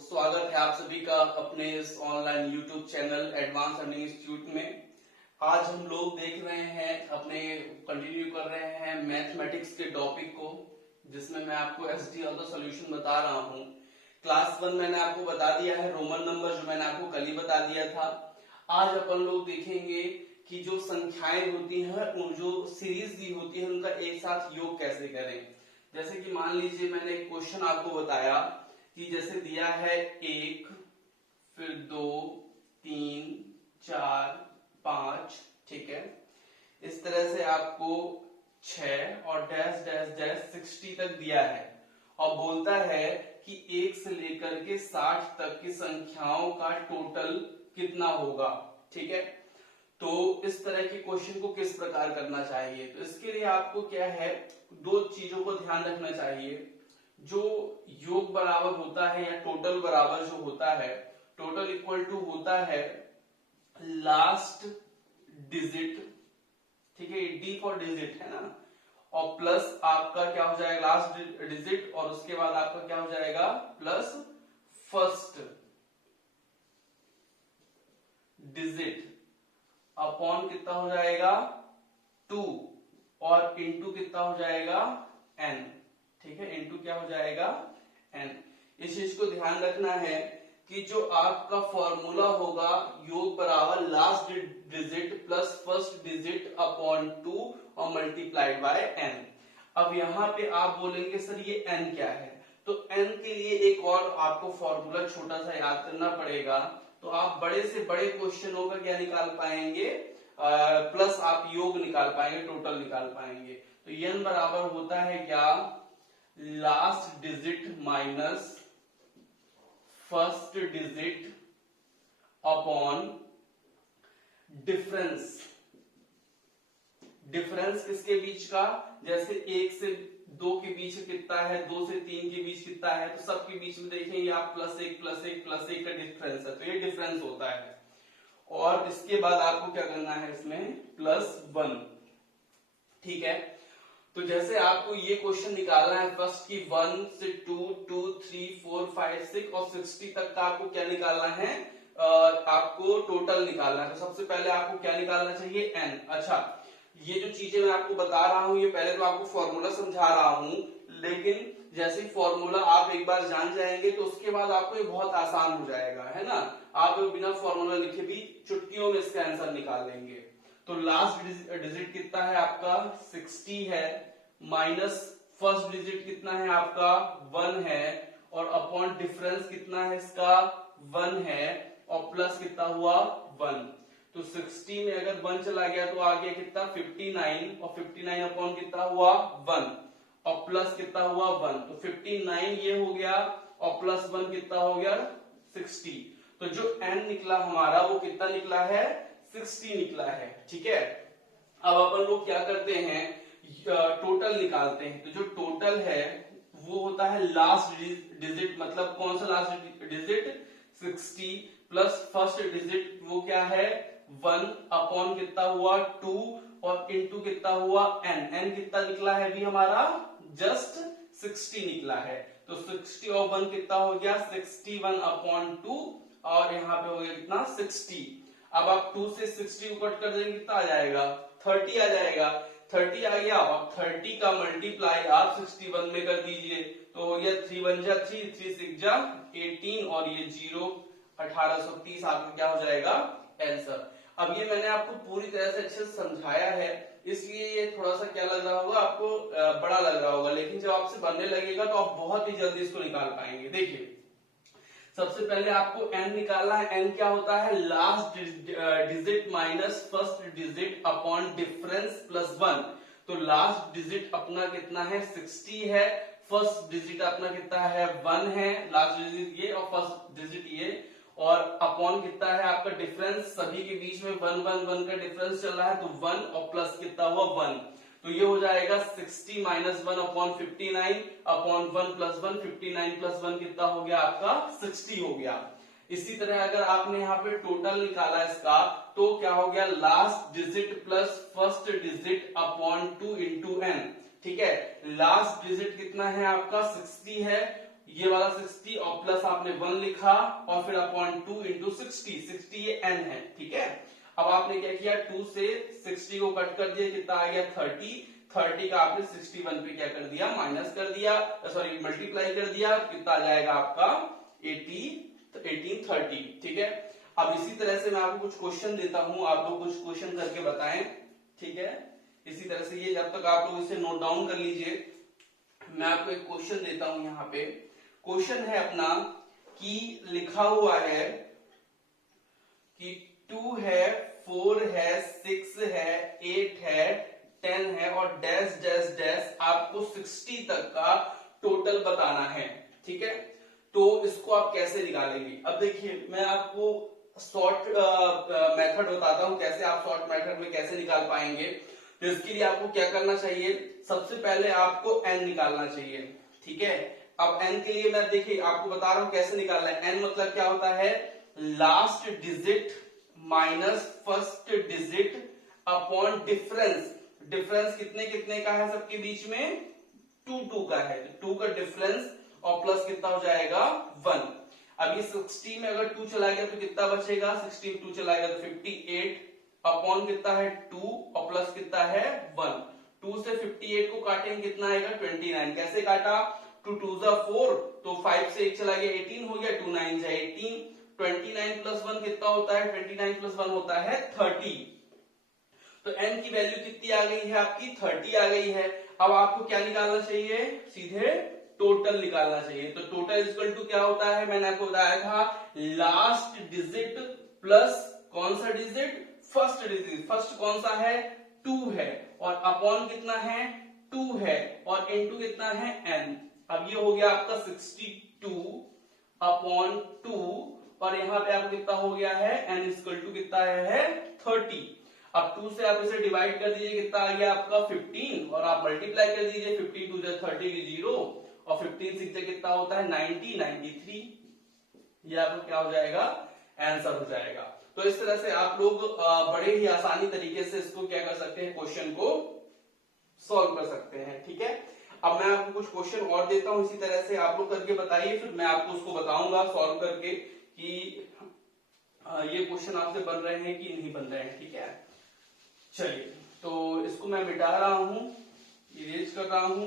स्वागत है आप सभी का अपने इस online YouTube channel advance earning institute में। आज हम लोग देख रहे हैं कंटिन्यू कर रहे हैं मैथमेटिक्स के टॉपिक को, जिसमें मैं आपको एसडी ऑफ द सॉल्यूशन बता रहा हूं। क्लास 1 मैंने आपको बता दिया है, रोमन नंबर जो मैंने आपको कल ही बता दिया था। आज अपन लोग देखेंगे कि जो संख्याएं होती हैं, जो सीरीज दी होती है, उनका एक साथ योग कैसे करें। जैसे कि मान लीजिए मैंने एक क्वेश्चन आपको बताया कि जैसे दिया है 1, फिर 2, 3, 4, 5, ठीक है। इस तरह से आपको 6 और डैश डैश डैश 60 तक दिया है और बोलता है कि 1 से लेकर के 60 तक की संख्याओं का टोटल कितना होगा, ठीक है। तो इस तरह के क्वेश्चन को किस प्रकार करना चाहिए, तो इसके लिए आपको क्या है, दो चीजों को ध्यान रखना चाहिए। जो योग बराबर होता है या टोटल बराबर जो होता है, टोटल इक्वल टू होता है लास्ट डिजिट, ठीक है, डी फॉर डिजिट है ना, और प्लस आपका क्या हो जाएगा लास्ट डिजिट, और उसके बाद आपका क्या हो जाएगा प्लस फर्स्ट डिजिट अपॉन कितना हो जाएगा 2 और इनटू कितना हो जाएगा n, ठीक है, इनटू क्या हो जाएगा n। इस चीज को ध्यान रखना है कि जो आपका फॉर्मूला होगा योग बराबर last digit plus first digit upon 2 और मल्टीप्लाइड बाय n। अब यहाँ पे आप बोलेंगे सर ये n क्या है, तो n के लिए एक और आपको फॉर्मूला छोटा सा याद करना पड़ेगा। तो आप बड़े से बड़े क्वेश्चनों का क्या निकाल पाएंगे, प्लस आप योग निकाल पाएंगे, टोटल निकाल पाएंगे। तो n बराबर होता है क्या, last digit minus first digit upon difference. Difference किसके बीच का, जैसे 1 से 2 के बीच कितना है, 2 से 3 के बीच कितना है, तो सबके बीच में देखेंगे आप +1 +1 +1 का डिफरेंस है, तो ये डिफरेंस होता है। और इसके बाद आपको क्या करना है, इसमें +1, ठीक है। तो जैसे आपको ये क्वेश्चन निकालना है फर्स्ट की 1 से 2, 2, 3, 4, 5, 6 और 60 तक का आपको क्या निकालना है, आपको टोटल निकालना है। तो सबसे पहले आपको क्या निकालना चाहिए, n। अच्छा, ये जो चीजें मैं आपको बता रहा हूं, ये पहले तो आपको फॉर्मूला समझा रहा हूं, लेकिन जैसे ही फॉर्मूला आप एक बार जान जाएंगे तो उसके बाद आपको ये बहुत आसान हो जाएगा, है ना। आप बिना फॉर्मूला लिखे भी चुटकियों में इसका आंसर निकाल लेंगे। तो लास्ट डिजिट कितना है आपका 60 है, माइनस फर्स्ट डिजिट कितना है आपका 1 है, और अपॉन डिफरेंस कितना है इसका 1 है, और प्लस कितना हुआ 1। तो 60 में अगर 1 चला गया तो आ गया कितना 59, और 59 अपॉन कितना हुआ 1, और प्लस कितना हुआ 1। तो 59 ये हो गया और प्लस 1 कितना हो गया 60। तो जो n निकला हमारा वो कितना निकला है 60 निकला है, ठीक है। अब अपन लोग क्या करते हैं, टोटल निकालते हैं। तो जो टोटल है वो होता है लास्ट डिजिट, मतलब कौन सा last digit 60 plus first digit वो क्या है 1 अपॉन कितना हुआ 2 और इनटू कितना हुआ n कितना निकला है भी हमारा जस्ट 60 निकला है। तो 60 और 1 कितना हो गया 61 अपॉन 2, और यहाँ पे हो गया कितना 60। अब आप 2 से 60 को कट कर देंगे कितना आ जाएगा 30 आ जाएगा। 30 आ गया और 30 का मल्टीप्लाई आप 61 में कर दीजिए, तो हो गया 3 1 जा 3, 3 6 जा 18, और ये 0 1830 आपका क्या हो जाएगा आंसर। अब ये मैंने आपको पूरी तरह से अच्छे से समझाया है, इसलिए ये थोड़ा सा क्या लग रहा होगा आपको, बड़ा लग रहा होगा, लेकिन जब आपसे बनने लगेगा तो आप बहुत ही जल्दी इसको निकाल पाएंगे। देखिए सबसे पहले आपको n निकालना है। n क्या होता है, last digit minus first digit upon difference plus 1। तो लास्ट डिजिट अपना कितना है 60 है, फर्स्ट डिजिट अपना कितना है 1 है, लास्ट डिजिट ये और फर्स्ट डिजिट ये, और अपॉन कितना है आपका डिफरेंस, सभी के बीच में 1 1 1 का डिफरेंस चल रहा है, तो 1 और प्लस कितना हुआ 1। तो ये हो जाएगा 60 minus 1 upon 59 upon 1 plus 1, 59 plus 1 कितना हो गया आपका 60 हो गया। इसी तरह अगर आपने यहाँ पे टोटल निकाला इसका, तो क्या हो गया last digit plus first digit upon 2 into n, ठीक है। लास्ट डिजिट कितना है आपका 60 है, ये वाला 60 और प्लस आपने 1 लिखा और फिर अपॉन 2 इंटू 60 ये n है, ठीक है। अब आपने क्या किया, 2 से 60 को कट कर दिया, कितना आ गया 30 का आपने 61 पे क्या कर दिया, माइनस कर दिया, सॉरी मल्टीप्लाई कर दिया, कितना आ जाएगा आपका 1830, ठीक है। अब इसी तरह से मैं आपको कुछ क्वेश्चन देता हूं, आप लोग कुछ क्वेश्चन करके बताएं, ठीक है। इसी तरह से ये जब तक आप लोग इसे नोट डाउन कर लीजिए, मैं आपको एक क्वेश्चन देता हूं। यहाँ पे क्वेश्चन है अपना कि लिखा हुआ है कि 2 है, 4 है, 6 है, 8 है, 10 है और डैश डैश डैश आपको 60 तक का टोटल बताना है, ठीक है। तो इसको आप कैसे निकालेंगे? अब देखिए मैं आपको शॉर्ट मेथड बताता हूं, कैसे आप शॉर्ट मेथड में कैसे निकाल पाएंगे। तो इसके लिए आपको क्या करना चाहिए, सबसे पहले आपको n निकालना चाहिए, ठीक है। अब n के लिए मैं देखिए आपको बता रहा हूं कैसे निकालना है। n मतलब क्या होता है, last digit minus first digit upon difference. Difference कितने कितने का है सबके बीच में, 2 का है, तो 2 का डिफरेंस और प्लस कितना हो जाएगा 1। अब ये 60 में अगर 2 चला गया तो कितना बचेगा, 60 में 2 चला गया तो 58 अपॉन कितना है 2 और प्लस कितना है 1। 2 से 58 को काटेंगे कितना आएगा 29। कैसे काटा, 2 2 4 तो 5 से 1 चला गया 18 हो गया, 2 9 जा 18, 29 प्लस 1 कितना होता है, 29 प्लस 1 होता है 30। तो n की वैल्यू कितनी आ गई है आपकी 30 आ गई है। अब आपको क्या निकालना चाहिए, सीधे टोटल निकालना चाहिए। तो टोटल इक्वल टू क्या होता है, मैंने आपको बताया था लास्ट डिजिट प्लस कौन सा डिजिट, फर्स्ट डिजिट। फर्स्ट कौन सा है 2 है और अपॉन कितना है 2 है और इनटू कितना है n। अब ये हो गया आपका 62 अपॉन 2 और यहां पे आपको कितना हो गया है n इक्वल टू कितना है 30। अब 2 से आप इसे डिवाइड कर दीजिए, कितना आ गया आपका 15 और आप मल्टीप्लाई कर दीजिए, 15 2 30 की 0 और 15 6 कितना होता है 90 93। ये आपको क्या हो जाएगा, आंसर हो जाएगा। तो इस तरह से आप लोग बड़े ही आसानी तरीके से इसको क्या कर सकते हैं, क्वेश्चन को सॉल्व कर सकते हैं, ठीक है। अब मैं आपको कुछ क्वेश्चन और देता हूं, इसी तरह से आप लोग करके बताइए, फिर मैं आपको उसको बताऊंगा सॉल्व करके कि ये क्वेश्चन आपसे बन रहे हैं कि नहीं बन रहे हैं, ठीक है। चलिए तो इसको मैं मिटा रहा हूं, इरेज कर रहा हूं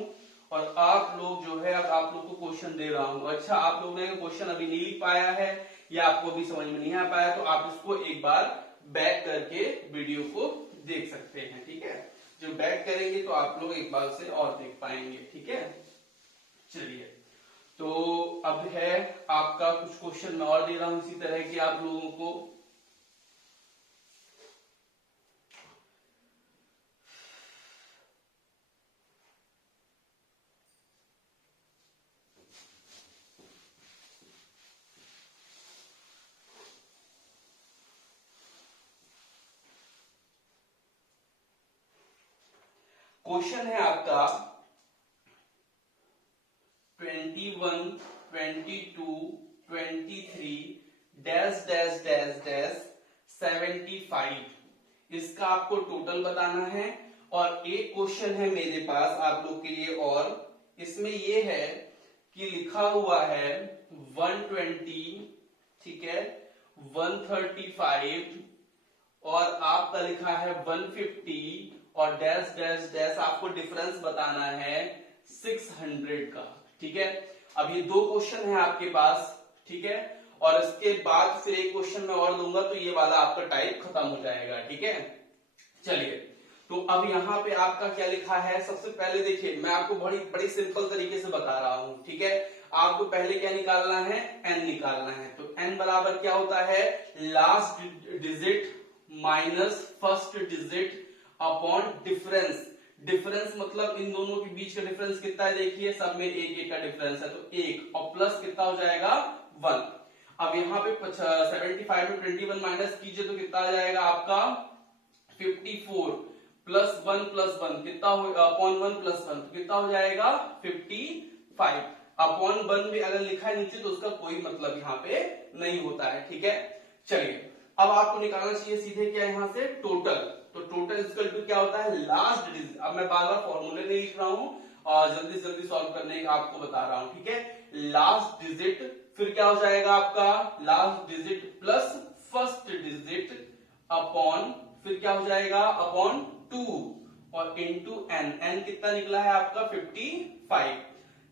और आप लोग जो है अब आप लोग को क्वेश्चन दे रहा हूं। अच्छा, आप लोग ने क्वेश्चन अभी नहीं लिख पाया है या आपको अभी समझ में नहीं आ पाया तो आप इसको एक बार बैक करके वीडियो को देख सकते हैं, ठीक है। जो बैक करेंगे तो आप लोग एक बार से और देख पाएंगे, ठीक है। चलिए तो अब है आपका कुछ क्वेश्चन मैं और दे रहा हूं इसी तरह की आप लोगों को। क्वेश्चन है आपका 21 22 23 डैश डैश डैश डैश 75। इसका आपको टोटल बताना है। और एक क्वेश्चन है मेरे पास आप लोग के लिए, और इसमें ये है कि लिखा हुआ है 120, ठीक है, 135 और आपका लिखा है 150 और डैश डैश डैश आपको डिफरेंस बताना है 600 का, ठीक है। अब ये 2 क्वेश्चन है आपके पास, ठीक है, और इसके बाद फिर एक क्वेश्चन मैं और दूंगा तो ये वाला आपका टाइप खत्म हो जाएगा, ठीक है। चलिए तो अब यहाँ पे आपका क्या लिखा है, सबसे पहले देखिए मैं आपको बड़ी बड़ी सिंपल तरीके से बता रहा हूं, ठीक है। आपको पहले क्या निकालना है, n निकालना है। तो n बराबर क्या होता है, last digit minus first digit upon difference. Difference मतलब इन दोनों के बीच का डिफरेंस कितना है, देखिए सब में 1 1 का डिफरेंस है तो 1 और प्लस कितना हो जाएगा 1। अब यहाँ पे 75 में 21 माइनस कीजिए तो कितना आ जाएगा आपका 54 प्लस 1 कितना हो, अपॉन 1 प्लस 1 तो कितना हो जाएगा 55। अपॉन 1 में अगर लिखा है नीचे तो उसका कोई मतलब यहाँ पे नहीं होता है, ठीक है। चलिए अब आपको निकालना चाहिए सीधे क्या यहां से टोटल। तो टोटल इक्वल टू क्या होता है, लास्ट डिजिट। अब मैं बार बार फॉर्मूले नहीं लिख रहा हूं, और जल्दी जल्दी सॉल्व करने का आपको बता रहा हूं, ठीक है। लास्ट डिजिट फिर क्या हो जाएगा आपका, last digit plus first digit upon, फिर क्या हो जाएगा अपॉन 2 और इंटू एन, एन कितना निकला है आपका 55।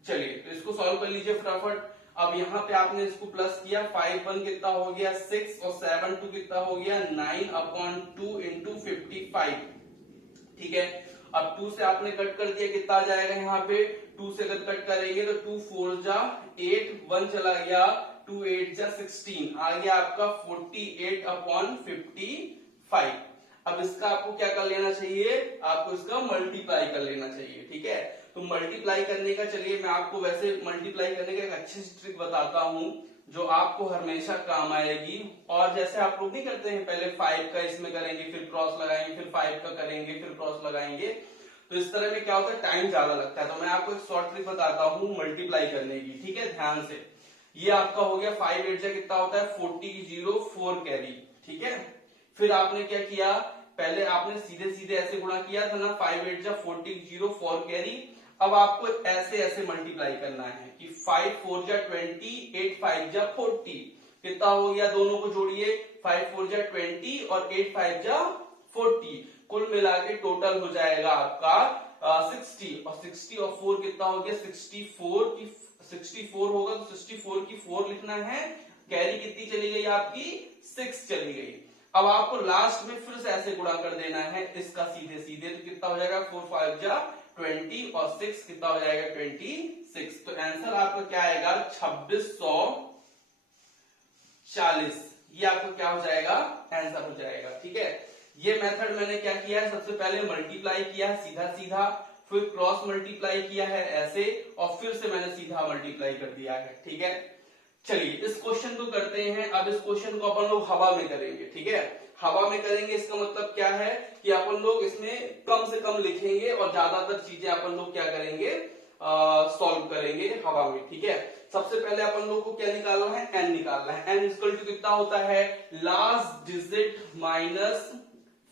चलिए तो इसको सॉल्व कर लीजिए फटाफट। अब यहाँ पे आपने इसको प्लस किया, 5 1 कितना हो गया 6 और 7 2 कितना हो गया 9 अपॉन 2 इंटू 55, ठीक है। अब 2 से आपने कट कर दिया, कितना आ जाएगा यहाँ पे, 2 से अगर कट करेंगे तो 2 4 जा 8, 1 चला गया, 2 8 जा 16, आ गया आपका 48 अपॉन 55। अब इसका आपको क्या कर लेना चाहिए, आपको इसका मल्टीप्लाई कर लेना चाहिए, ठीक है। तो मल्टीप्लाई करने का, चलिए मैं आपको वैसे मल्टीप्लाई करने का एक अच्छी सी ट्रिक बताता हूं जो आपको हमेशा काम आएगी। और जैसे आप लोग नहीं करते हैं, पहले 5 का इसमें करेंगे, फिर क्रॉस लगाएंगे, फिर 5 का करेंगे, फिर क्रॉस लगाएंगे, तो इस तरह में क्या होता है, टाइम ज्यादा लगता है। तो मैं आपको एक शॉर्ट ट्रिक बताता हूँ मल्टीप्लाई करने की, ठीक है, ध्यान से। ये आपका हो गया 5 8 जा कितना होता है 40 0 4 कैरी, ठीक है। फिर आपने क्या किया, पहले आपने सीधे सीधे ऐसे गुणा किया था ना, 5 8 जा 40 0 4 कैरी। अब आपको ऐसे ऐसे मल्टीप्लाई करना है कि 5 4 जा 20, 8 5 जा 40, कितना हो गया, दोनों को जोड़िए, 5 4 जा 20 और 8 5 जा 40, कुल मिला के टोटल हो जाएगा आपका 60, और 60 और 4 कितना हो गया 64 की, 64 होगा तो 64 की 4 लिखना है, कैरी कितनी चली गई आपकी 6 चली गई। अब आपको लास्ट में फिर से ऐसे गुणा कर देना है इसका सीधे सीधे, तो कितना हो जाएगा 4 5 जा 20 और 6 कितना हो जाएगा 26। तो आंसर आपका क्या आएगा 2640, ये आपको क्या हो जाएगा आंसर हो जाएगा, ठीक है। ये मेथड मैंने क्या किया है, सबसे पहले मल्टीप्लाई किया है सीधा सीधा, फिर क्रॉस मल्टीप्लाई किया है ऐसे, और फिर से मैंने सीधा मल्टीप्लाई कर दिया है, ठीक है। चलिए इस क्वेश्चन को करते हैं। अब इस क्वेश्चन को अपन लोग हवा में करेंगे, ठीक है। हवा में करेंगे इसका मतलब क्या है कि अपन लोग इसमें कम से कम लिखेंगे और ज्यादातर चीजें अपन लोग क्या करेंगे, सॉल्व करेंगे हवा में, ठीक है। सबसे पहले अपन लोग को क्या निकालना है, एन निकालना है। एन इक्वल टू कितना होता है, last digit minus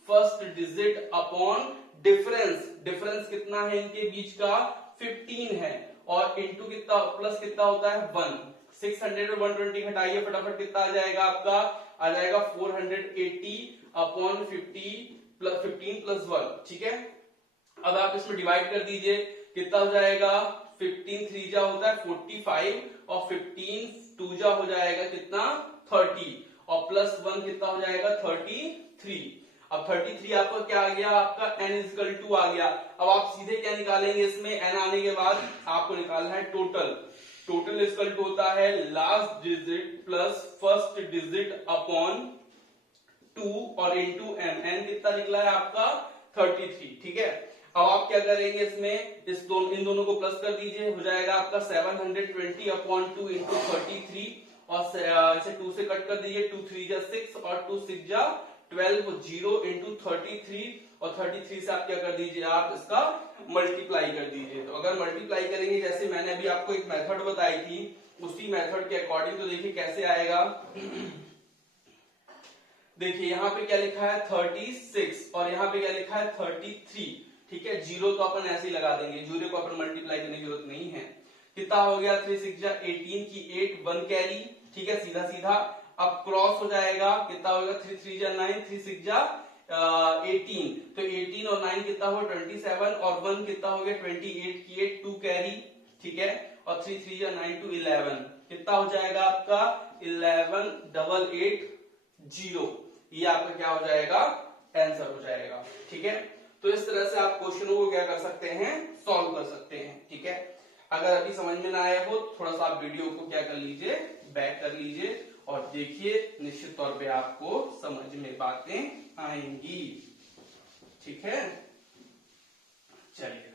first digit upon difference, difference कितना है इनके बीच का 15 है, और इंटू कितना प्लस कितना होता है 1, 600 और 120 घटाइए फटाफट, कितना आ जाएगा आपका, आ जाएगा 480 अपॉन 15 प्लस 1, ठीक है। अब आप इसमें डिवाइड कर दीजिए, कितना हो जाएगा 15 3 जा होता है 45, और 15 2 जा हो जाएगा कितना 30, और प्लस 1 कितना हो जाएगा 33। अब 33 आपका क्या आ गया, आपका n इक्वल टू आ गया। अब आप सीधे क्या निकालेंगे इसमें, n आने के बाद आपको निकालना है टोटल। टोटल इक्वल टू होता है last digit plus first digit upon 2 और इंटू n, n कितना निकला है आपका 33, ठीक है। अब आप क्या करेंगे इसमें, इन दोनों को प्लस कर दीजिए, हो जाएगा आपका 720 अपॉन 2 इंटू 33, और इसे 2 से कट कर दीजिए, 2 3 जा 6 और 2 6 जा 12, 0 इंटू 33, और 33 से आप क्या कर दीजिए, आप इसका मल्टीप्लाई कर दीजिए। तो अगर मल्टीप्लाई करेंगे, जैसे मैंने अभी आपको एक मेथड बताई थी, उसी मेथड के अकॉर्डिंग, तो देखिए कैसे आएगा। देखिए यहाँ पे क्या लिखा है 36, और यहाँ पे क्या लिखा है 33, ठीक है। जीरो तो अपन ऐसे ही लगा देंगे, जीरो को अपन मल्टीप्लाई करने की जरूरत नहीं है। कितना हो गया 3 6 जा 18 की 8 1 कैरी, ठीक है, सीधा सीधा। अब क्रॉस हो जाएगा, कितना होगा 3 3 जा 9 3 6 जा 18, तो 18 और 9 कितना हुआ 27, और 1 कितना हो गया 28 की 8 2 कैरी, ठीक है, और 3 3 जा 9 2 11, कितना हो जाएगा आपका 11 8 8 0, ये आपका क्या हो जाएगा आंसर हो जाएगा, ठीक है। तो इस तरह से आप क्वेश्चनों को क्या कर सकते हैं, सॉल्व कर सकते हैं, ठीक है। अगर अभी समझ में ना आया हो, थोड़ा सा आप वीडियो को क्या कर लीजिए, बैक कर लीजिए और देखिए, निश्चित तौर पे आपको समझ में बातें आएंगी, ठीक है। चलिए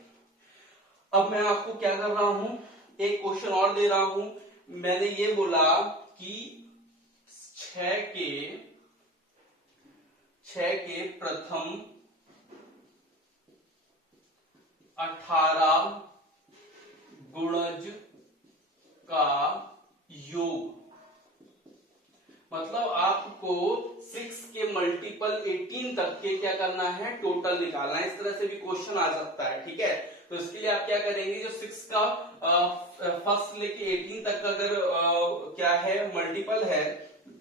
अब मैं आपको क्या कर रहा हूं, एक क्वेश्चन और दे रहा हूं। मैंने ये बोला कि 6 के प्रथम 18 गुणज का योग, मतलब आपको 6 के मल्टीपल 18 तक के क्या करना है, टोटल निकालना है। इस तरह से भी क्वेश्चन आ सकता है, ठीक है। तो इसके लिए आप क्या करेंगे, जो 6 का फर्स्ट लेके 18 तक का अगर क्या है मल्टीपल है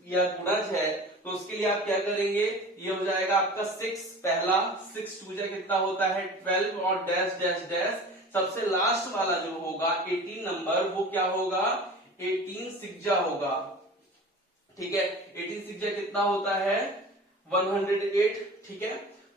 या गुणज है, तो उसके लिए आप क्या करेंगे, ये हो जाएगा आपका 6 पहला, 6 टू जा कितना होता है 12 और डैश डैश डैश, सबसे लास्ट वाला जो होगा 18 नंबर वो क्या होगा 18 सिक्जा होगा। ठीक है, 18 सिक्जा कितना होता है 108। ठीक है,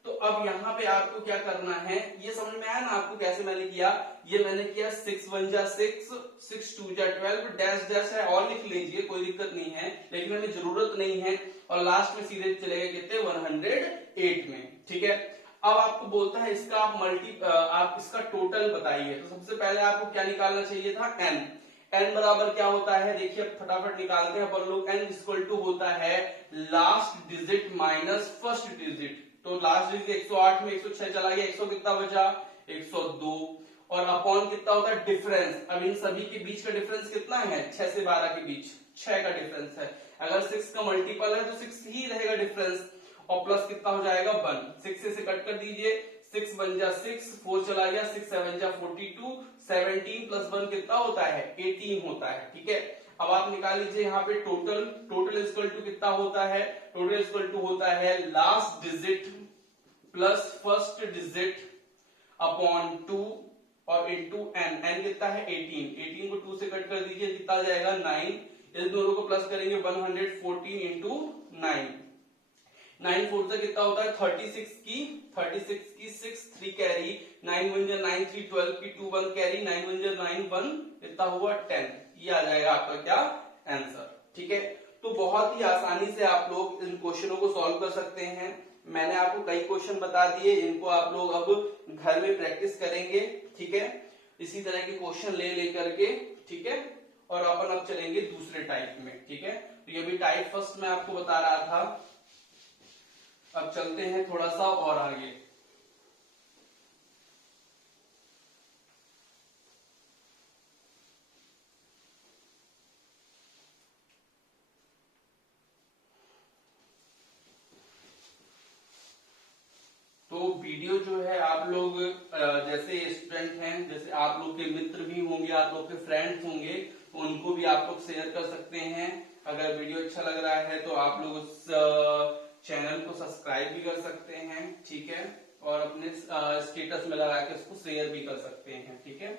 तो अब यहाँ पे आपको क्या करना है, ये समझ में आया ना आपको कैसे मैंने किया, ये मैंने किया 6 1 जा 6, 6 2 जा 12 डैश डैश है और लिख लीजिए कोई दिक्कत नहीं है, लेकिन हमें जरूरत नहीं है, और लास्ट में सीधे चलेगा कितने 108 में। ठीक है, अब आपको बोलता है इसका आप इसका टोटल बताइए, तो सबसे पहले आपको क्या निकालना चाहिए था n। n बराबर क्या होता है, देखिए फटाफट निकालते हैं अपन लोग। n इक्वल टू होता है last digit minus first digit, तो लास्ट डिजिट 108 में 106 चला गया, 100 कितना बचा 102, और अपॉन कितना होता है डिफरेंस। अब इन सभी के बीच का डिफरेंस कितना है 6 से 12 के बीच 6 का डिफरेंस है, अगर 6 का मल्टीपल है तो 6 ही रहेगा डिफरेंस, और प्लस कितना हो जाएगा 1, 6 से कट कर दीजिए, 6 1 जा 6, 4 चला गया, 6 7 जा 42, 17 प्लस 1 कितना होता है 18 होता है। ठीक है, अब आप निकाल लीजिए यहाँ पे टोटल इक्वल टू कितना होता है, टोटल इक्वल टू होता है last digit plus first digit upon 2 और इंटू n, n कितना है 18, 18 को 2 से कट कर दीजिए कितना आ जाएगा 9, इस दोनों को प्लस करेंगे 114 इंटू 9, 9 4 से कितना होता है 36 की 6 3 कैरी, 9 1 जा 9 3 12 की 2 1 कैरी, 9 1 जा 9 1 कितना हुआ 10, ये आ जाएगा आपका क्या आंसर। ठीक है, तो बहुत ही आसानी से आप लोग इन क्वेश्चनों को सॉल्व कर सकते हैं। मैंने आपको कई क्वेश्चन बता दिए, इनको आप लोग अब घर में प्रैक्टिस करेंगे। ठीक है, इसी तरह के क्वेश्चन ले लेकर के, ठीक है, और अपन अब चलेंगे दूसरे टाइप में। ठीक है, तो ये भी टाइप फर्स्ट में आपको बता रहा था, अब चलते हैं थोड़ा सा और आगे। तो वीडियो जो है आप लोग जैसे स्टूडेंट हैं, जैसे आप लोग के मित्र भी होंगे, आप लोग के फ्रेंड्स होंगे, तो उनको भी आप लोग शेयर कर सकते हैं। अगर वीडियो अच्छा लग रहा है तो आप लोग उस चैनल को सब्सक्राइब भी कर सकते हैं। ठीक है, और अपने स्टेटस में लगा के उसको शेयर भी कर सकते हैं। ठीक है,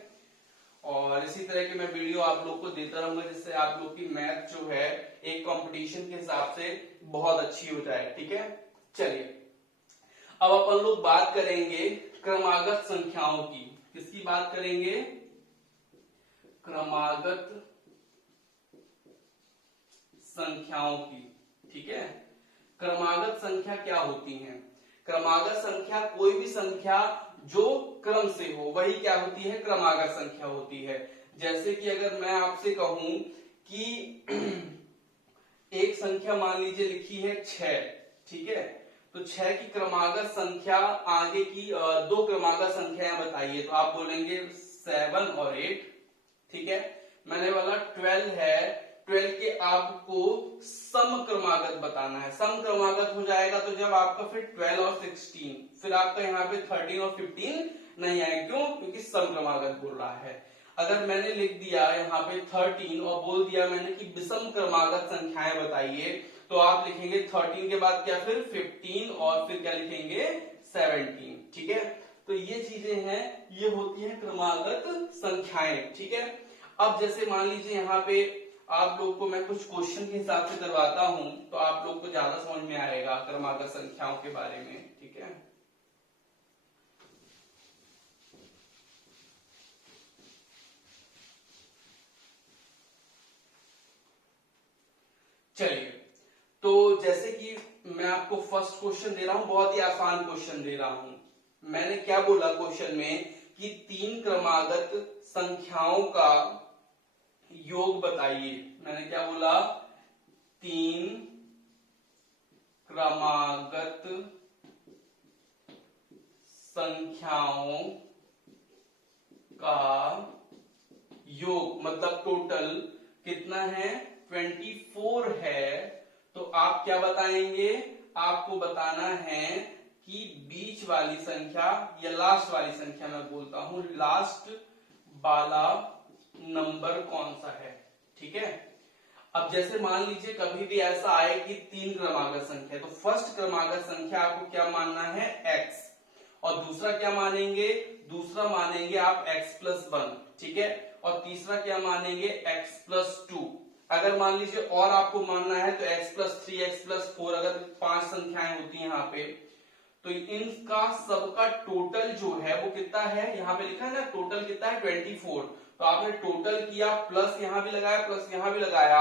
और इसी तरह की मैं वीडियो आप लोग को देता रहूंगा, जिससे आप लोग की मैथ जो है एक कंपटीशन के हिसाब से बहुत अच्छी हो जाए। ठीक है, चलिए अब अपन लोग बात करेंगे क्रमागत संख्याओं की। किसकी बात करेंगे, क्रमागत संख्याओं की। ठीक है, क्रमागत संख्या क्या होती हैं, क्रमागत संख्या कोई भी संख्या जो क्रम से हो वही क्या होती है क्रमागत संख्या होती है। जैसे कि अगर मैं आपसे कहूं कि एक संख्या मान लीजिए लिखी है 6, ठीक है, तो 6 की क्रमागत संख्या आगे की दो क्रमागत संख्याएं बताइए, तो आप बोलेंगे 7 और 8। ठीक है, मैंने बोला 12 है, 12 के आपको सम क्रमागत बताना है। सम क्रमागत हो जाएगा तो जब आपका फिर 12 और 16, फिर आपका यहाँ पे 13 और 15 नहीं आए, क्यों, क्योंकि सम क्रमागत बोल रहा है। अगर मैंने लिख दिया यहाँ पे 13 और बोल दिया मैंने कि विषम क्रमागत संख्याएं बताइए, तो आप लिखेंगे 13 के बाद क्या, फिर 15 और फिर क्या लिखेंगे 17। ठीक है, तो ये चीजें हैं, ये होती है क्रमागत संख्याएं। ठीक है, अब जैसे मान लीजिए यहाँ पे आप लोग को मैं कुछ क्वेश्चन के हिसाब से करवाता हूं, तो आप लोग को ज्यादा समझ में आएगा क्रमागत संख्याओं के बारे में। ठीक है, चलिए, तो जैसे कि मैं आपको फर्स्ट क्वेश्चन दे रहा हूं, बहुत ही आसान क्वेश्चन दे रहा हूं। मैंने क्या बोला क्वेश्चन में कि 3 क्रमागत संख्याओं का योग बताइए। मैंने क्या बोला, 3 क्रमागत संख्याओं का योग मतलब टोटल कितना है 24 है। तो आप क्या बताएंगे, आपको बताना है कि बीच वाली संख्या या लास्ट वाली संख्या, मैं बोलता हूं लास्ट वाला नंबर कौन सा है। ठीक है, अब जैसे मान लीजिए कभी भी ऐसा आए कि 3 क्रमागत संख्या, तो फर्स्ट क्रमागत संख्या आपको क्या मानना है, x, और दूसरा क्या मानेंगे, दूसरा मानेंगे आप x+1, ठीक है, और तीसरा क्या मानेंगे x+2। अगर मान लीजिए और आपको मानना है तो x+3 x+4, अगर 5 संख्याएं होती हैं यहाँ पे, तो इनका सबका टोटल जो है वो कितना है, यहाँ पे लिखा है ना टोटल कितना है 24, तो आपने टोटल किया प्लस यहाँ भी लगाया प्लस यहाँ भी लगाया,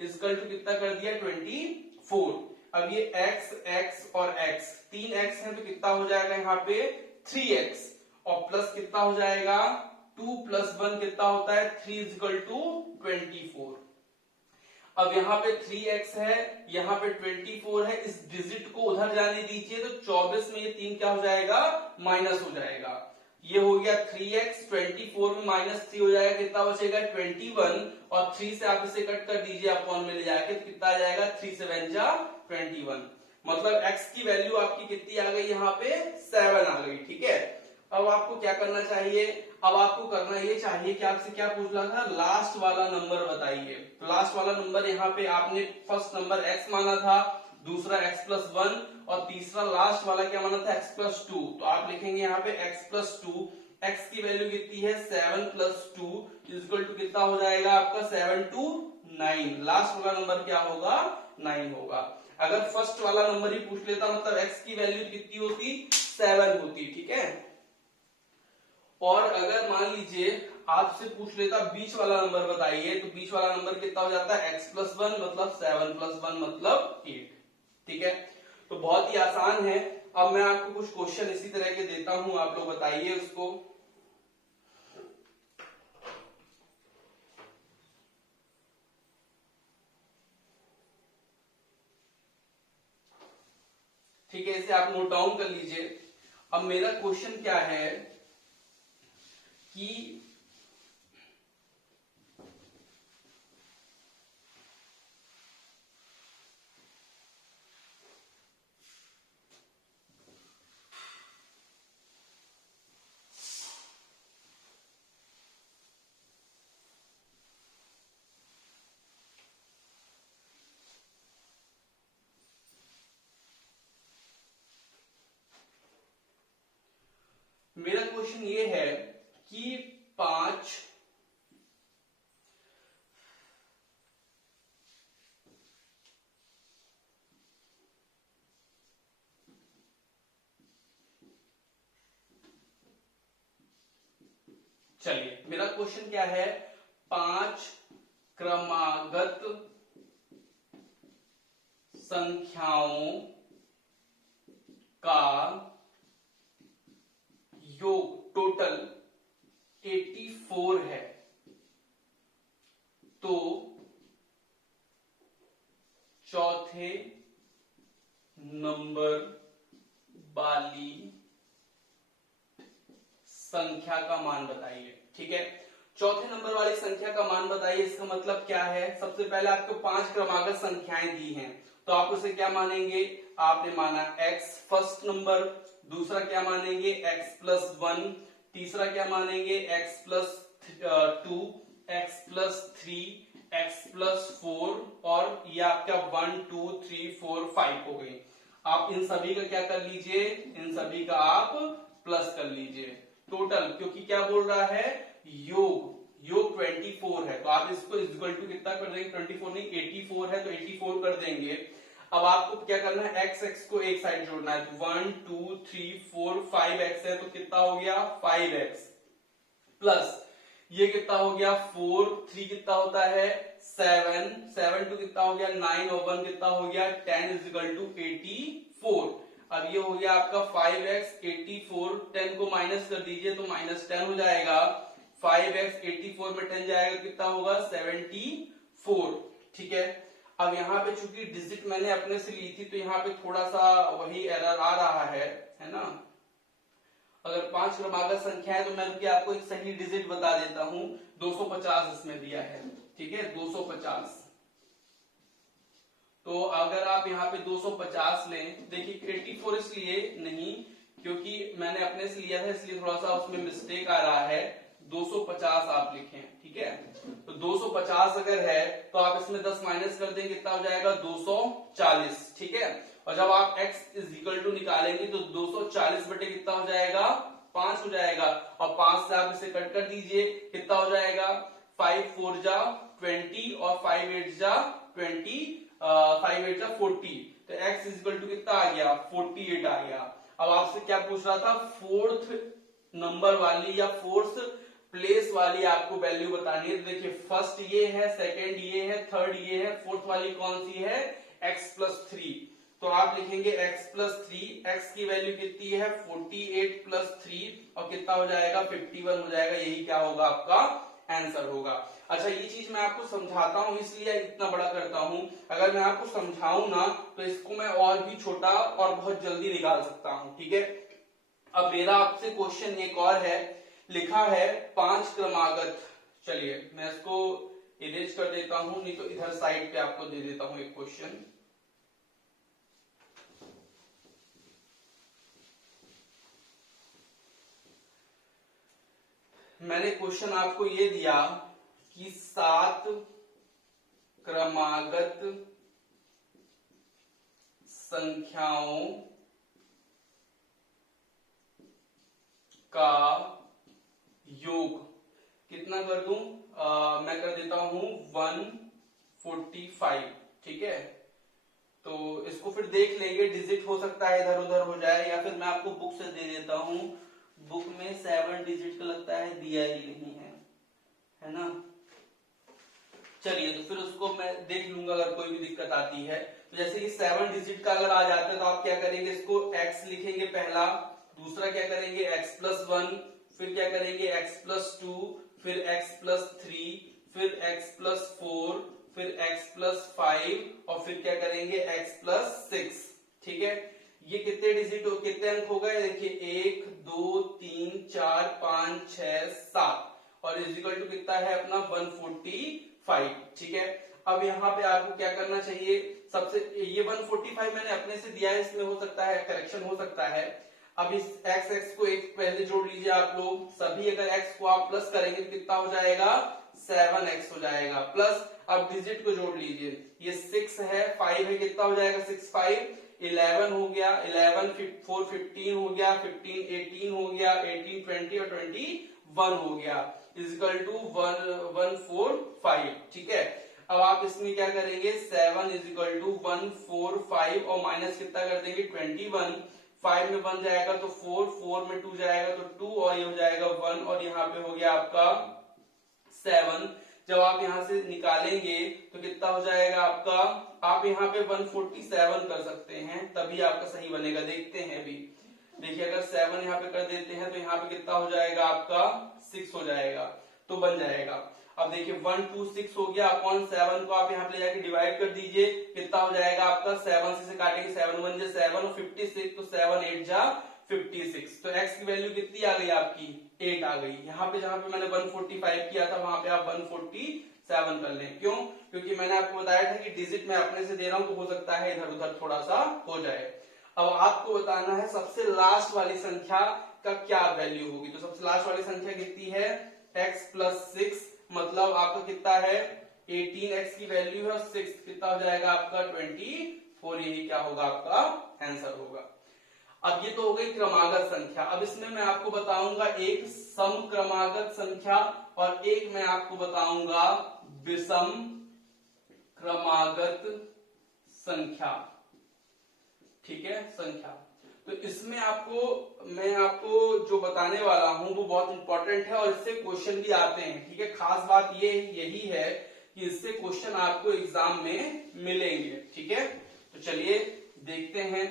इसका टू कितना कर दिया 24। अब ये x x और x, 3x है तो कितना हो जाएगा यहाँ पे 3x, और प्लस कितना हो जाएगा 2 + 1 कितना होता है 3 = 24। अब यहाँ पे 3x है, यहाँ पे 24 है, इस डिजिट को उधर जाने दीजिए तो 24 में ये 3 क्या हो जाएगा, माइनस हो जाएगा। ये हो गया 3x, 24 में -3 हो जाएगा, कितना बचेगा 21, और 3 से आप इसे कट कर दीजिए, अपॉन में ले जाके तो कितना आ जाएगा 3 × 7 = 21। मतलब x की वैल्यू आपकी कितनी आ गई, यहाँ पे 7 आ गई। ठीक है, अब आपको क्या करना चाहिए, अब आपको करना ये चाहिए कि आपसे क्या पूछ रहा था, लास्ट वाला नंबर बताइए। तो लास्ट वाला नंबर यहाँ पे आपने फर्स्ट नंबर x माना था, दूसरा x+1, और तीसरा लास्ट वाला क्या माना था x+2। तो आप लिखेंगे यहाँ पे x+2, x की वैल्यू कितनी है 7 + 2 = कितना हो जाएगा आपका 7 to 9। लास्ट वाला नंबर क्या होगा, 9 होगा। अगर फर्स्ट वाला नंबर ही पूछ लेता मतलब x की वैल्यू कितनी होती, 7 होती। ठीक है, और अगर मान लीजिए आपसे पूछ लेता बीच वाला नंबर बताइए, तो बीच वाला नंबर कितना हो जाता है x+1, मतलब 7 + 1 मतलब 8। ठीक है, तो बहुत ही आसान है। अब मैं आपको कुछ क्वेश्चन इसी तरह के देता हूं, आप लोग बताइए उसको। ठीक है, इसे आप नोट डाउन कर लीजिए। अब मेरा क्वेश्चन क्या है कि मेरा क्वेश्चन ये है कि 5 चलिए मेरा क्वेश्चन क्या है, 5 क्रमागत संख्याओं का योग टोटल 84 है, तो चौथे नंबर वाली संख्या का मान बताइए। ठीक है, चौथे नंबर वाली संख्या का मान बताइए, इसका मतलब क्या है, सबसे पहले आपको 5 क्रमागत संख्याएं दी हैं, तो आप उसे क्या मानेंगे, आपने माना x फर्स्ट नंबर, दूसरा क्या मानेंगे x+1, तीसरा क्या मानेंगे x+2, x+3, x+4, और ये आपका 1 2 3 4 5 हो गई। आप इन सभी का क्या कर लीजिए, इन सभी का आप प्लस कर लीजिए टोटल, क्योंकि क्या बोल रहा है योग 24 है, तो आप इसको इक्वल टू कितना कर देंगे, 24 नहीं 84 है तो 84 कर देंगे। अब आपको क्या करना है, x को एक साइड जोड़ना है, तो 1 2 3 4 5x है तो कितना हो गया 5x, प्लस ये कितना हो गया 4, 3 कितना होता है 7, 7 2 कितना हो गया 9, और 1 कितना हो गया 10 = 84। अब ये हो गया आपका 5x 84, 10 को माइनस कर दीजिए तो -10 हो जाएगा, 5x 84 में 10 जाएगा कितना होगा 74। ठीक है, अब यहाँ पे चूंकि डिजिट मैंने अपने से ली थी तो यहाँ पे थोड़ा सा वही एरर आ रहा है ना। अगर 5 क्रमागत संख्या है तो मैं रुकिए आपको एक सही डिजिट बता देता हूं, 250 इसमें दिया है। ठीक है, 250, तो अगर आप यहाँ पे 250 लें, देखिए 84 इसलिए नहीं क्योंकि मैंने अपने से लिया था, इसलिए थोड़ा सा उसमें मिस्टेक आ रहा है, 250 आप लिखें, ठीक है। तो 250 अगर है तो आप इसमें 10 माइनस कर देंगे, कितना हो जाएगा 240, ठीक है। और जब आप x इज इक्वल टू निकालेंगे तो 240 बटे कितना हो जाएगा 5 हो जाएगा, और 5 से आप इसे कट कर दीजिए, कितना हो जाएगा 5 4 जा 20 और 5 8 जा 20, 5 8 जा 40, तो x इज इक्वल टू कितना आ गया 48 आ गया। अब आपसे क्या पूछ रहा था, फोर्थ नंबर वाली या फोर्थ प्लेस वाली आपको वैल्यू बतानी है। तो देखिए फर्स्ट ये है, सेकंड ये है, थर्ड ये है, फोर्थ वाली कौन सी है x+3, तो आप लिखेंगे x+3, x की वैल्यू कितनी है 48 प्लस 3 और कितना हो जाएगा 51 हो जाएगा, यही क्या होगा आपका आंसर होगा। अच्छा ये चीज मैं आपको समझाता हूं इसलिए इतना बड़ा करता हूं, अगर मैं आपको समझाऊं ना तो इसको मैं और भी छोटा और बहुत जल्दी निकाल सकता हूं, ठीक है। अब मेरा आपसे क्वेश्चन एक और है, लिखा है 5 क्रमागत, चलिए मैं इसको इरेज कर देता हूं, नहीं तो इधर साइड पे आपको दे देता हूं एक क्वेश्चन। मैंने क्वेश्चन आपको ये दिया कि 7 क्रमागत संख्याओं का योग कितना कर दूं, मैं कर देता हूं 145, ठीक है। तो इसको फिर देख लेंगे, डिजिट हो सकता है इधर उधर हो जाए, या फिर मैं आपको बुक से दे देता हूं, बुक में 7 डिजिट का लगता है दिया ही नहीं है ना। चलिए तो फिर उसको मैं देख लूंगा अगर कोई भी दिक्कत आती है। तो जैसे कि 7 डिजिट का अगर आ जाता है तो आप क्या करेंगे, इसको x लिखेंगे पहला, दूसरा क्या करेंगे x+1, फिर क्या करेंगे x+2, फिर x+3, फिर x+4, फिर x+5 और फिर क्या करेंगे x+6, ठीक है। ये कितने डिजिट हो, कितने अंक हो गए, देखिए 1 2 3 4 5 6 7 और इजिकल टू कितना है अपना 145, ठीक है। अब यहाँ पे आपको क्या करना चाहिए, सबसे ये 145 मैंने अपने से दिया है, इसमें हो सकता है करेक्शन हो सकता है। अब इस x को एक पहले जोड़ लीजिए आप लोग सभी, अगर x को आप प्लस करेंगे तो कितना हो जाएगा 7x हो जाएगा, प्लस अब डिजिट को जोड़ लीजिए, ये 6 है 5 है, कितना हो जाएगा 6 5 11 हो गया, 11 4 15 हो गया, 15 18 हो गया, 18 20 और 21 हो गया, इजिकल टू 145, ठीक है। अब आप इसमें क्या करेंगे 7 इजिकल टू 145 और माइनस कितना कर देंगे 21, 5 में 1 जाएगा तो 4, 4 में 2 जाएगा तो 2 और ये हो जाएगा 1 और यहाँ पे हो गया आपका 7। जब आप यहां से निकालेंगे तो कितना हो जाएगा आपका, आप यहाँ पे 147 कर सकते हैं तभी आपका सही बनेगा, देखते हैं अभी। देखिए अगर 7 यहाँ पे कर देते हैं तो यहाँ पे कितना हो जाएगा आपका 6 हो जाएगा, तो बन जाएगा। अब देखिए 126 हो गया, अपॉन 7 को आप यहाँ पे जाके डिवाइड कर दीजिए, कितना हो जाएगा आपका 7 से काटेंगे 7 1 जा 7 और 56 तो 7 8 जा 56, तो x की वैल्यू कितनी आ गई आपकी 8 आ गई। यहाँ पे जहां पे मैंने 145 किया था वहां पे आप 147 कर लें, क्यों, क्योंकि मैंने आपको बताया था कि डिजिट मैं अपने से दे रहा हूं तो हो सकता है इधर उधर थोड़ा सा हो जाए। अब आपको बताना है सबसे लास्ट वाली संख्या का क्या वैल्यू होगी, तो सबसे लास्ट वाली संख्या कितनी है x+6, मतलब आपका कितना है 18x की वैल्यू है और 6 कितना हो जाएगा आपका 24, यही क्या होगा आपका आंसर होगा। अब ये तो हो गई क्रमागत संख्या, अब इसमें मैं आपको बताऊंगा एक सम क्रमागत संख्या और एक मैं आपको बताऊंगा विषम क्रमागत संख्या, ठीक है संख्या। तो इसमें मैं आपको जो बताने वाला हूं वो बहुत इंपॉर्टेंट है और इससे क्वेश्चन भी आते हैं, ठीक है। खास बात ये यही है कि इससे क्वेश्चन आपको एग्जाम में मिलेंगे, ठीक है। तो चलिए देखते हैं।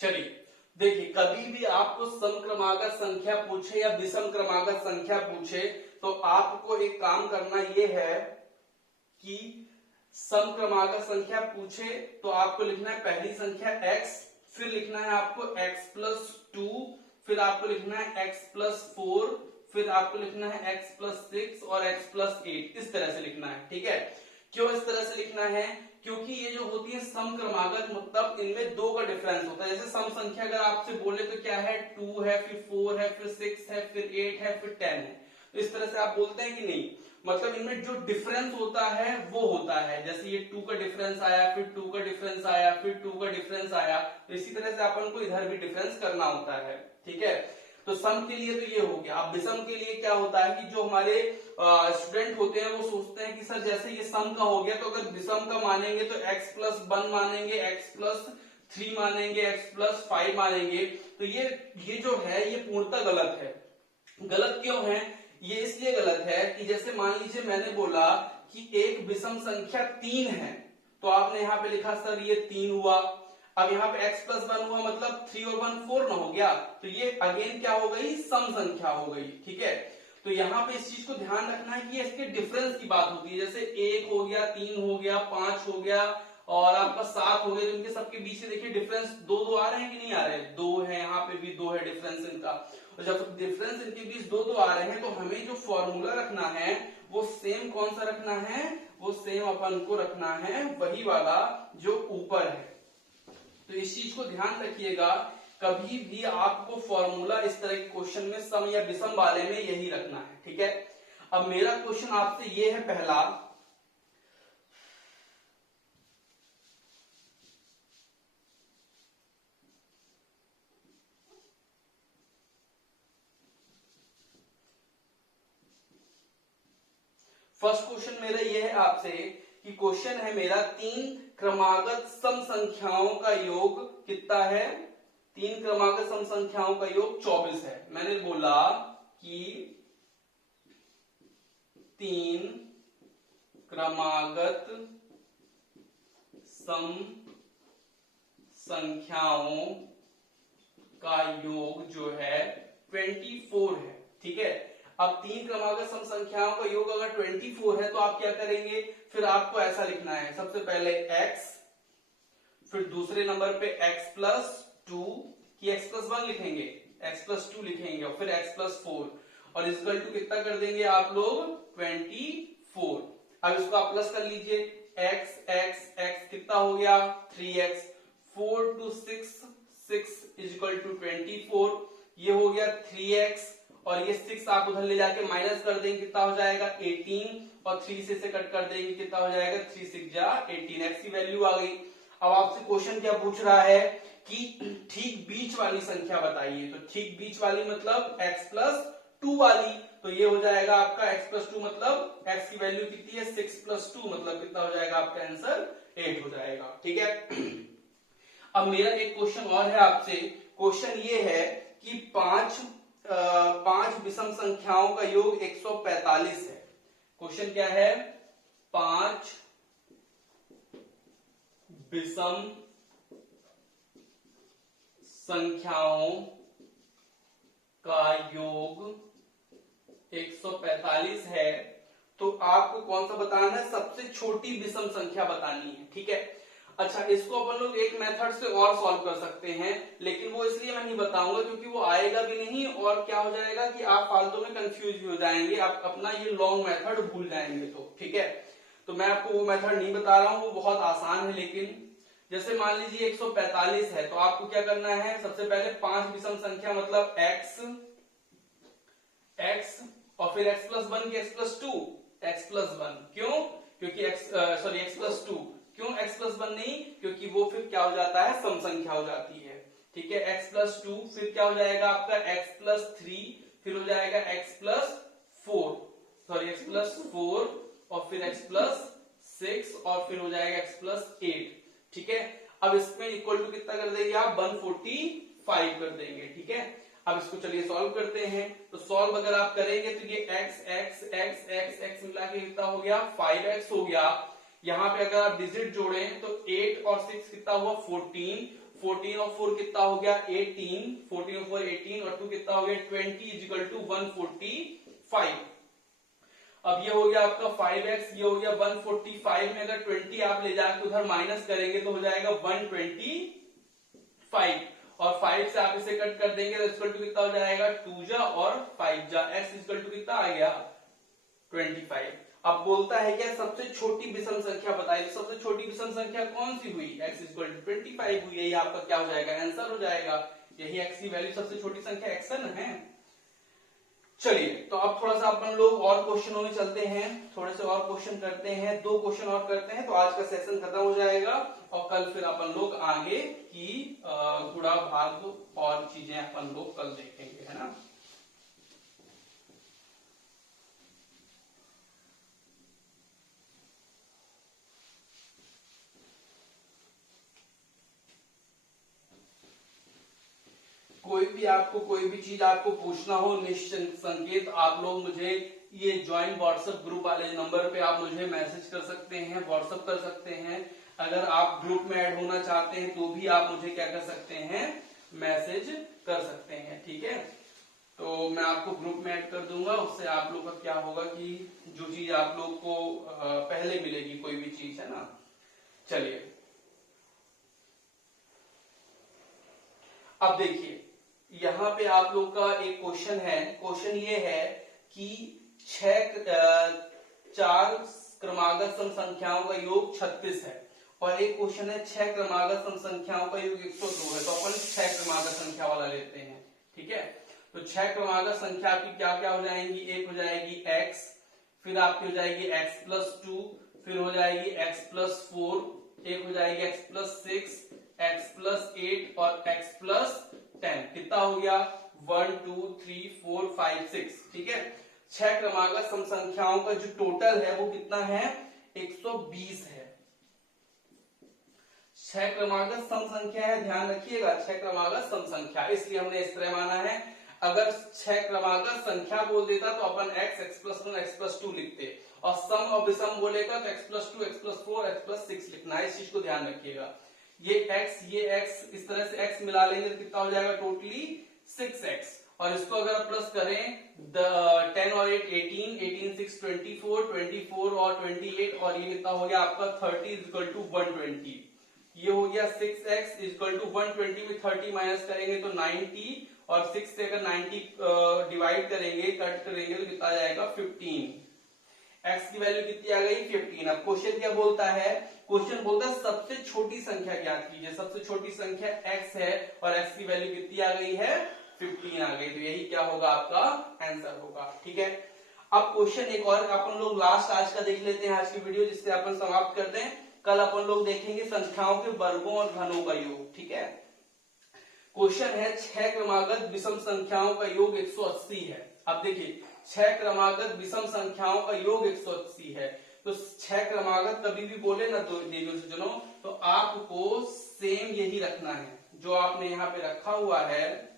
चलिए देखिए, कभी भी आपको सम क्रमागत संख्या पूछे या विषम क्रमागत संख्या पूछे तो आपको एक काम करना ये है कि सम क्रमागत संख्या पूछे तो आपको लिखना है पहली संख्या x, फिर लिखना है आपको x प्लस 2, फिर आपको लिखना है x प्लस 4, फिर आपको लिखना है x प्लस 6 और x प्लस 8। इस तरह से लिखना है, ठीक है। क्यों इस तरह से लिखना है? क्योंकि ये जो होती है सम क्रमागत, मतलब इनमें दो का डिफरेंस होता है। जैसे सम संख्या अगर आपसे बोले तो क्या है, 2 है, फिर 4 है, फिर 6 है, फिर 8 है, फिर 10 है। तो इस तरह से आप बोलते हैं कि नहीं, मतलब इनमें जो डिफरेंस होता है वो होता है। जैसे ये 2 का डिफरेंस आया, फिर 2 का डिफरेंस आया, फिर 2 का डिफरेंस आया, तो इसी तरह से अपन को इधर भी डिफरेंस करना होता है, ठीक है। तो सम के लिए तो ये हो गया। अब विषम के लिए क्या होता है कि जो हमारे स्टूडेंट होते हैं वो सोचते हैं कि सर जैसे ये सम का हो गया तो अगर विषम का मानेंगे तो x प्लस 1 मानेंगे, x प्लस 3 मानेंगे, x प्लस 5 मानेंगे। तो ये जो है ये पूर्णतः गलत है। गलत क्यों है? ये इसलिए गलत है कि जैसे मान लीजिए मैंने बोला कि एक विषम संख्या 3 है, तो आपने यहाँ पे लिखा सर ये 3 हुआ। अब यहाँ पे x प्लस 1 हुआ, मतलब 3 और 1 4 ना हो गया, तो ये अगेन क्या हो गई, सम संख्या हो गई, ठीक है। तो यहाँ पे इस चीज को ध्यान रखना है कि इसके डिफरेंस की बात होती है। जैसे 1 हो गया, 3 हो गया, 5 हो गया और आपका 7 हो गया, तो इनके सबके बीच में देखिए डिफरेंस दो दो आ रहे हैं कि नहीं आ रहे? 2 है, यहाँ पे भी 2 है डिफरेंस इनका। और जब डिफरेंस इनके बीच दो दो आ रहे हैं तो हमें जो फॉर्मूला रखना है वो सेम कौन सा रखना है? वो सेम अपन को रखना है वही वाला जो ऊपर है। तो इस चीज को ध्यान रखिएगा, कभी भी आपको फॉर्मूला इस तरह के क्वेश्चन में सम या विषम वाले में यही रखना है, ठीक है। अब मेरा क्वेश्चन आपसे ये है पहला, फर्स्ट क्वेश्चन मेरा ये है आपसे कि क्वेश्चन है मेरा 3 क्रमागत सम संख्याओं का योग कितना है? 3 क्रमागत सम संख्याओं का योग 24 है। मैंने बोला कि 3 क्रमागत सम संख्याओं का योग जो है 24 है, ठीक है। अब 3 क्रमागत सम संख्याओं का योग अगर 24 है तो आप क्या करेंगे? फिर आपको ऐसा लिखना है, सबसे पहले x, फिर दूसरे नंबर पे x प्लस 2 की x प्लस 1 लिखेंगे, x प्लस 2 लिखेंगे और फिर x प्लस 4 और इक्वल टू कितना कर देंगे आप लोग? 24। अब इसको आप प्लस कर लीजिए, x x x कितना हो गया? 3x, 4 to 6 6 is equal to 24, ये हो गया 3x और ये 6 आप उधर ले जाके माइनस कर देंगे, कितना हो जाएगा? 18 और 3 से कट कर देंगे, कितना हो जाएगा? 3 6 जा 18, x की वैल्यू आ गई। अब आपसे क्वेश्चन क्या पूछ रहा है कि ठीक बीच वाली संख्या बताइए। तो ठीक बीच वाली मतलब x प्लस 2 वाली, तो ये हो जाएगा आपका x प्लस 2, मतलब x की वैल्यू कितनी है? 6 प्लस 2, मतलब कितना हो जाएगा आपका आंसर? 8 हो जाएगा, ठीक है। अब मेरा एक क्वेश्चन और है आपसे। क्वेश्चन ये है कि 5 विषम संख्याओं का योग 145 है। क्वेश्चन क्या है? 5 विषम संख्याओं का योग 145 है, तो आपको कौन सा बताना है? सबसे छोटी विषम संख्या बतानी है, ठीक है। अच्छा, इसको अपन लोग एक मेथड से और सॉल्व कर सकते हैं, लेकिन वो इसलिए मैं नहीं बताऊंगा क्योंकि वो आएगा भी नहीं और क्या हो जाएगा कि आप फालतू में कंफ्यूज भी हो जाएंगे, आप अपना ये लॉन्ग मेथड भूल जाएंगे, तो ठीक है। तो मैं आपको वो मेथड नहीं बता रहा हूं, वो बहुत आसान है। लेकिन जैसे मान लीजिए 145 है, तो आपको क्या करना है? सबसे पहले 5 विषम संख्या मतलब x और फिर x प्लस 1 की x प्लस 2, x प्लस 1 क्यों? क्योंकि x प्लस 2 क्यों x प्लस 1 नहीं? क्योंकि वो फिर क्या हो जाता है? सम संख्या हो जाती है, ठीक है। x प्लस 2 फिर क्या हो जाएगा आपका? x प्लस 3, फिर हो जाएगा x प्लस 4 और फिर x प्लस 6 और फिर हो जाएगा x प्लस 8, ठीक है। अब इसमें इक्वल टू कितना कर देंगे आप? 145 कर देंगे, ठीक है। अब इसको चलिए सॉल्व करते हैं। तो सॉल्व अगर आप करेंगे तो ये x मिला के कितना हो गया? 5x हो गया। यहाँ पे अगर आप डिजिट जोड़ें तो 8 और 6 कितना हुआ? 14, 14 और 4 कितना हो गया 18, 14 और 4 18 और 2 कितना हो गया 20 इजिकल टू 145। अब ये हो गया आपका 5x, ये हो गया 145 में अगर 20 आप ले जाकर उधर माइनस करेंगे तो हो जाएगा 125 और 5 से आप इसे कट कर देंगे तो इक्वल टू कितना हो जाएगा 2 जा और 5 जा, x इक्वल टू कितना आ गया 25। अब बोलता है क्या सबसे छोटी विषम संख्या बताइए, तो सबसे छोटी विषम संख्या कौन सी हुई x इक्वल टू 25 हुई, यही आपका क्या हो जाएगा आंसर हो जाएगा, यही x की वैल्यू सबसे छोटी संख्या x है। चलिए तो अब थोड़ा सा अपन लोग और क्वेश्चनों में चलते हैं, थोड़े से और क्वेश्चन करते हैं, 2 क्वेश्चन और करते हैं तो आज का सेशन खत्म हो जाएगा और कल फिर अपन लोग आगे की गुणा भाग और चीजें अपन लोग कल देखेंगे, है ना। कोई भी आपको कोई भी चीज आपको पूछना हो निसंकेत आप लोग मुझे ये ज्वाइन व्हाट्सएप ग्रुप वाले नंबर पे आप मुझे मैसेज कर सकते हैं, व्हाट्सएप कर सकते हैं। अगर आप ग्रुप में ऐड होना चाहते हैं तो भी आप मुझे क्या कर सकते हैं मैसेज कर सकते हैं, ठीक है। तो मैं आपको ग्रुप में ऐड कर दूंगा, उससे आप लोग का क्या होगा कि जो चीज आप लोग को पहले मिलेगी कोई भी चीज, है ना। चलिए अब देखिए यहाँ पे आप लोग का एक क्वेश्चन है, क्वेश्चन ये है कि 4 क्रमागत सम संख्याओं का योग 36 है और एक क्वेश्चन है 6 क्रमागत सम संख्याओं का योग 102 है। तो अपन 6 क्रमागत संख्या वाला लेते हैं, ठीक है। तो 6 क्रमागत संख्या आपकी क्या क्या हो जाएंगी, एक हो जाएगी x, फिर आपकी हो जाएगी x+2, फिर हो जाएगी x+4, एक हो जाएगी x+6, x+8 और x+10। कितना हो गया 1 2 3 4 5 6, ठीक है। 6 क्रमागत सम संख्याओं का जो टोटल है वो कितना है 120 है। 6 क्रमागत सम संख्या है, ध्यान रखिएगा 6 क्रमागत सम संख्या, इसलिए हमने इस तरह माना है। अगर 6 क्रमागत संख्या बोल देता तो अपन x+1 x+2 लिखते और सम और विषम बोलेगा तो x+2 x+4 x+6 लिखना है, इस चीज को ध्यान रखिएगा। ये x इस तरह से x मिला लेंगे तो कितना हो जाएगा टोटली 6x और इसको अगर आप प्लस करें 10 और 8 18, 18 6 24, 24 और 28 और ये कितना हो गया आपका 30 इक्वल टू 120। ये हो गया 6x इक्वल टू 120 में 30 माइनस करेंगे तो 90 और 6 से अगर 90 डिवाइड करेंगे कट करेंगे तो कितना आ जाएगा 15। x की वैल्यू कितनी आ गई 15। अब क्वेश्चन क्या बोलता है, क्वेश्चन बोलता है सबसे छोटी संख्या ज्ञात कीजिए। सबसे छोटी संख्या x है और x की वैल्यू कितनी आ गई है 15 आ गई, तो यही क्या होगा आपका आंसर होगा, ठीक है। अब क्वेश्चन एक और अपन लोग लास्ट आज का देख लेते हैं, आज की वीडियो जिससे अपन समाप्त कर दें। कल अपन लोग देखेंगे संख्याओं के वर्गों और घनों का योग, ठीक है। क्वेश्चन है 6 क्रमागत विषम संख्याओं का योग 180 है। अब देखिए 6 क्रमागत विषम संख्याओं का योग 180 है, तो 6 क्रमागत कभी भी बोले ना देवियों से जनों तो आपको सेम यही रखना है जो आपने यहाँ पे रखा हुआ है।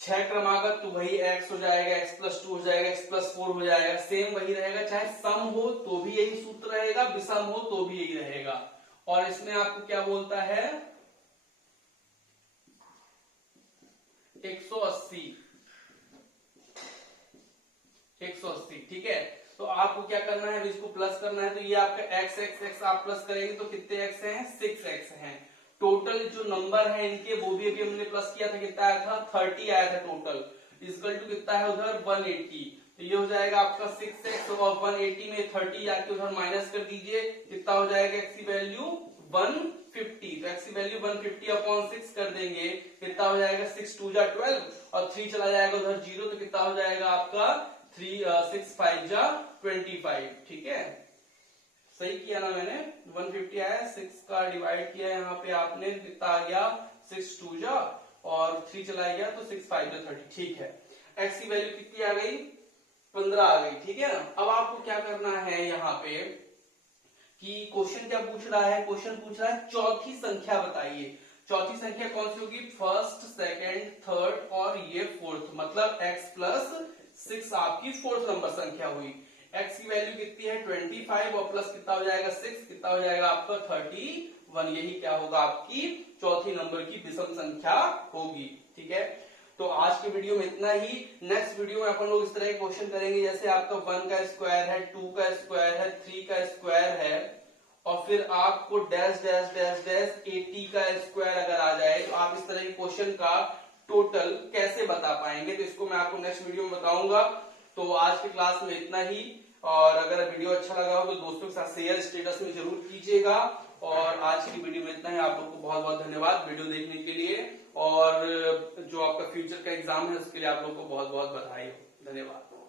छह क्रमागत तो वही x हो जाएगा, x+2 हो जाएगा, x+4 हो जाएगा, सेम वही रहेगा। चाहे सम हो तो भी यही सूत्र रहेगा, विषम हो तो भी यही रहेगा। और इसमें आपको क्या बोलता है 180, 180, ठीक है। तो आपको क्या करना है, इसको प्लस करना है। तो ये आपका x आप प्लस करेंगे तो कितने x हैं 6x हैं। टोटल जो नंबर है इनके वो भी अभी हमने प्लस किया था, कितना आया था 30 आया था टोटल, इक्वल टू कितना है उधर 180। तो ये हो जाएगा आपका 6x और 180 में 30 जाके उधर माइनस कर दीजिए, कितना हो जाएगा x की वैल्यू 150। तो x की वैल्यू 150 अपॉन 6 कर देंगे, कितना हो जाएगा 6 2 जा 12 और 3 चला जाएगा उधर 0, तो कितना हो जाएगा आपका 6 5 जा 25, ठीक है। सही किया ना मैंने, 150 आया, 6 का डिवाइड किया यहाँ पे आपने, कितना आ गया 6 2 जा और 3 चला गया तो 6 5 जा 30, ठीक है। x की वैल्यू कितनी आ गई 15 आ गई, ठीक है ना। अब आपको क्या करना है यहाँ पे कि क्वेश्चन क्या पूछ रहा है, क्वेश्चन पूछ रहा है चौथी संख्या बताइए। चौथी संख्या कौन सी होगी, फर्स्ट सेकंड थर्ड और ये फोर्थ, मतलब x+6 आपकी फोर्थ नंबर संख्या हुई। x की वैल्यू कितनी है 25 और प्लस कितना हो जाएगा 6, कितना हो जाएगा आपका 31। यही क्या होगा आपकी चौथी नंबर की विषम संख्या होगी। ठीक है, तो आज के वीडियो में इतना ही। नेक्स्ट वीडियो में अपन लोग इस तरह के क्वेश्चन करेंगे, जैसे आपका 1 का स्क्वायर है, 2 का स्क्वायर है, 3 का स्क्वायर है, और फिर आपको डैश डैश डैश डैश 80 का स्क्वायर अगर आ जाए तो आप इस तरह के क्वेश्चन का टोटल कैसे बता पाएंगे, तो इसको मैं आपको नेक्स्ट वीडियो में बताऊंगा। तो आज के क्लास में इतना ही, और अगर वीडियो अच्छा लगा हो तो दोस्तों के साथ शेयर स्टेटस में जरूर कीजिएगा। और आज की वीडियो में इतना ही। आप लोग को बहुत बहुत धन्यवाद वीडियो देखने के लिए, और जो आपका फ्यूचर का एग्जाम है उसके लिए आप लोग को बहुत बहुत बधाई हो। धन्यवाद।